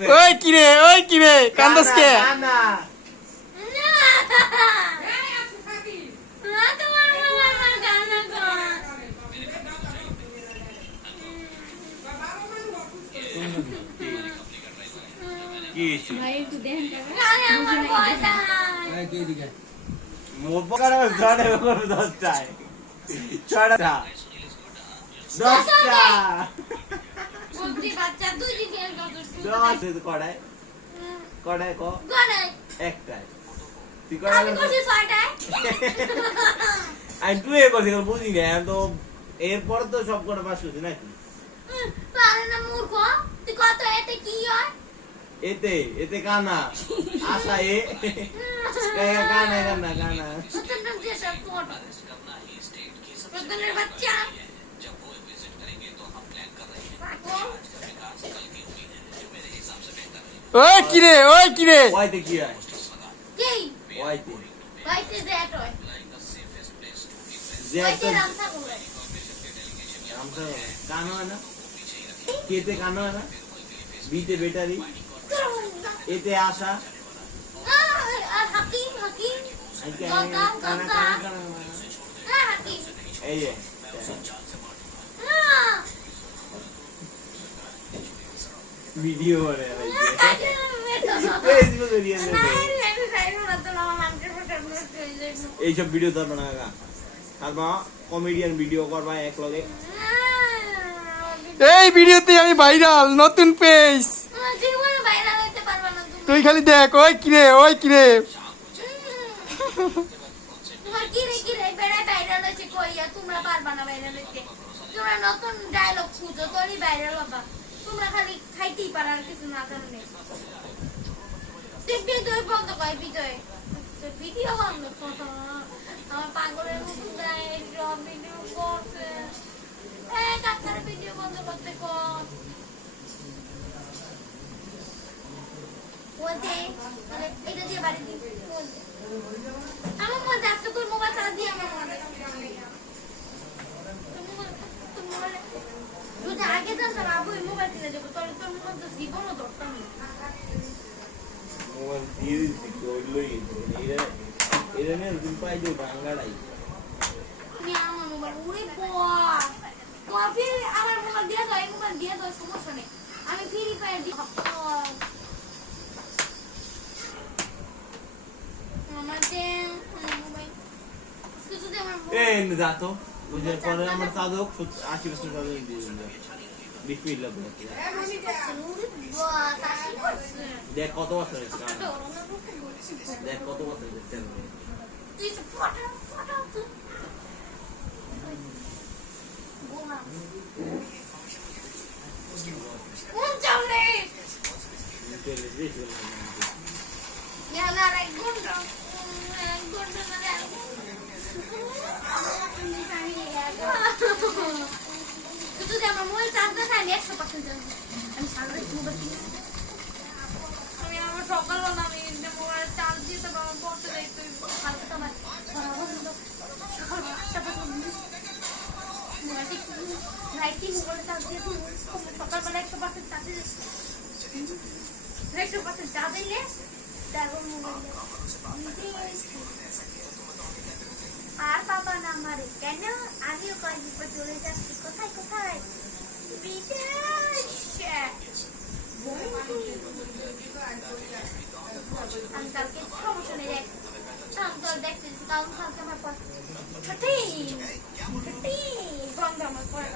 ওই কিরে কান্দাস কে? বুঝি না তো এরপরে তো সব করে পাস করছি নাকি এতে এতে কানা আশা এ কানা কানা কানা ওই কিরে ওয়াইতে কি হয় ওয়াইতে কানো है ना केते कानो है ना बीते बेटारी एते आशा हकीम এই যে ভিডিও করে ফেসবুকে দিয়ে দেবে এইসব ভিডিও তো বানা গা তারপর কমেডিয়ান ভিডিও করবা এক লগে এই ভিডিওতে আমি ভাইরাল নতুন পেজ তুই খালি দেখ ওই কিরে তোমরা পারবা না ভাইরাল হইতে তোমরা নতুন ডায়লগ খুঁজো তোরই ভাইরাল হবা তোমরা খালি খাইতেই পারো আর কিছু না কারণে দেখবি তুই বন্ধ কর ভিডিও বন্ধ আমার পাগলের মতো ভিডিও করছে কাকার ভিডিও বন্ধ করতে কর বলতে মানে এটা দিয়ে বাড়ি দিই আমার মধ্যে আজকে তোর মোবাইল চার্জ দিয়ে আমার মনে যদি আগে জানতাম আবু মোবাইল কিনে যাবো তোর মধ্যে জীবনও দরকার নেই মোবাইল দিয়ে দিচ্ছি ওইগুলোই এরা নিয়ে তুমি পাই যে বাঙ্গাড়াই আমার মোবাইল উড়ে পড় কফি আমার মোবাইল দিয়ে দাও এই মোবাইল দিয়ে দাও সমস্যা নেই আমি ফ্রি ফায়ার দিই এই যাতো ওই যে পরে আমার চাদক 80% চাদক দিয়ে দিল বিসমিল লাভ দেখ কত বছর হয়েছে দেখ কত বছর হয়েছে তুই ফটো তুই বোমা কোন চলে ইয়ালা গুন্ডা মানে যদি আমার মোবাইল চার্জ দেয় আমি 100% আমি সারা মোবাইল আমি আমার সকালবেলা আমি মোবাইল চার্জ দিয়ে তো পড়তে যাই তুই কালকে তো আমার রাইটি মোবাইল চার্জ দিয়ে সকালবেলা 100% চার্জ দিয়ে 100% চার্জ দিলে তারপর মোবাইল আর বাবা না মারে কেন আমিও কয়েকদিন পর চলে যাচ্ছি কোথায় আমি কালকে প্রমোশনে যাই তো দেখতেছি কারণ কালকে আমার পর বন্ধ আমার পরে